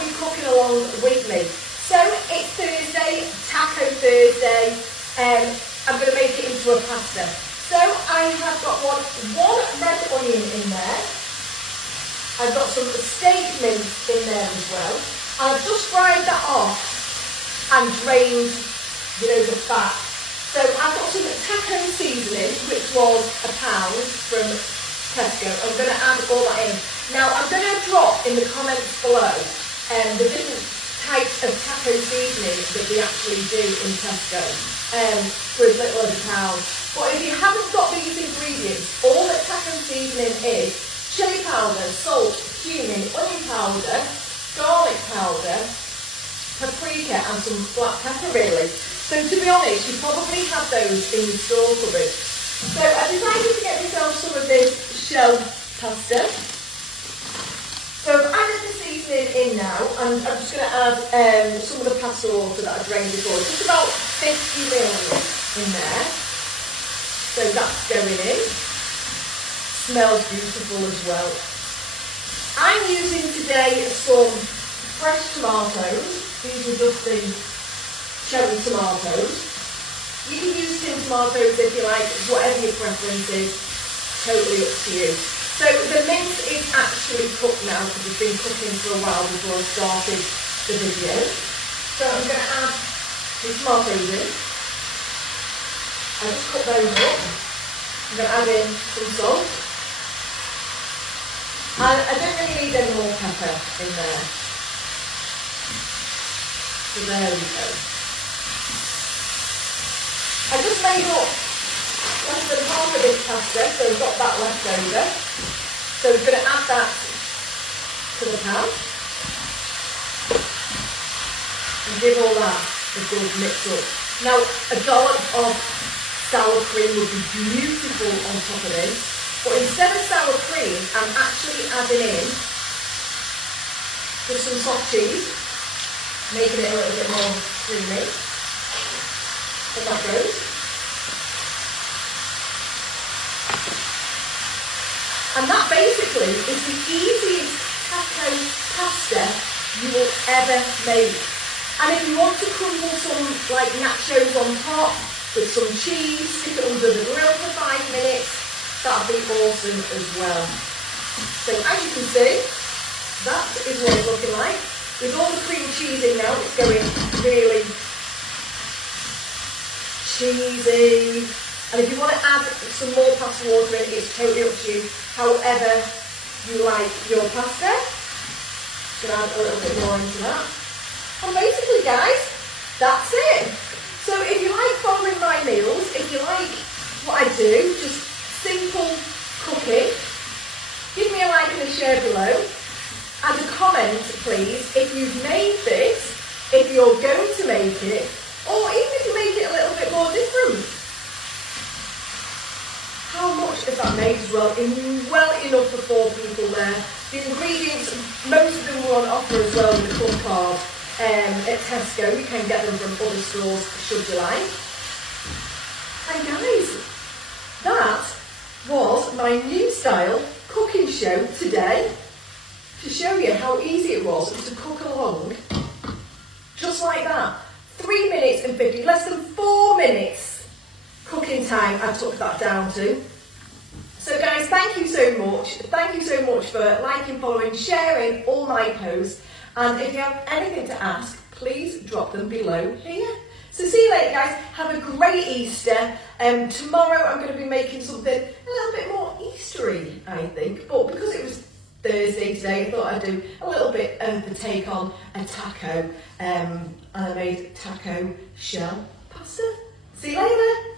have you cooking along with me. So it's Thursday, Taco Thursday, I'm going to make it into a pasta. So I have got one red onion in there. I've got some steak mince in there as well. I've just fried that off and drained, the fat. So I've got some taco seasoning, which was £1 from Tesco. I'm going to add all that in. Now I'm going to drop in the comments below the different types of taco seasoning that we actually do in Tesco for as little as £1. But if you haven't got these ingredients, all that taco seasoning is chili powder, salt, cumin, onion powder, garlic powder, paprika and some black pepper really. So to be honest, you probably have those in the store cupboard. So I decided to get myself some of this shell pasta. So I've added the seasoning in now, and I'm just going to add some of the pasta water that I drained before. Just about 50 ml in there. So that's going in. Smells beautiful as well. I'm using today some fresh tomatoes. These are just the cherry tomatoes. You can use tin tomatoes if you like, whatever your preference is, totally up to you. So the mince is actually cooked now because it's been cooking for a while before I started the video. So I'm going to add the tomatoes in. I just cut those up. I'm going to add in some salt. And I don't really need any more pepper in there. So there we go. I just made up less than half of this pasta, so I've got that left over. So we're going to add that to the pan. And give all that a good mix up. Now, a dollop of sour cream would be beautiful on top of this. But instead of sour cream, I'm actually adding in just some soft cheese, making it a little bit more creamy. But that goes. And that basically is the easiest taco pasta you will ever make. And if you want to crumble some like nachos on top with some cheese, stick it under the grill for 5 minutes, that'd be awesome as well. So as you can see, that is what it's looking like. With all the cream cheese in now, it's going really cheesy. And if you want to add some more pasta water in, it's totally up to you. However you like your pasta. Just going to add a little bit more into that. And basically guys, that's it. So if you like following my meals, if you like what I do, just simple cooking, give me a like and a share below. And a comment please if you've made this, if you're going to make it, or even if you make it a little bit more different. How much has that made as well? Well enough for 4 people there. The ingredients, most of them were on offer as well with the club card at Tesco. You can get them from other stores should you like. And guys, that was my new style cooking show today. To show you how easy it was to cook along, just like that. 3 minutes and 50, less than 4 minutes cooking time I took that down to. So guys, thank you so much. Thank you so much for liking, following, sharing all my posts. And if you have anything to ask, please drop them below here. So see you later guys, have a great Easter. Tomorrow I'm going to be making something a little bit more Eastery, I think. But because it was Thursday today, I thought I'd do a little bit of the take on a taco, and I made taco shell pasta. See you later.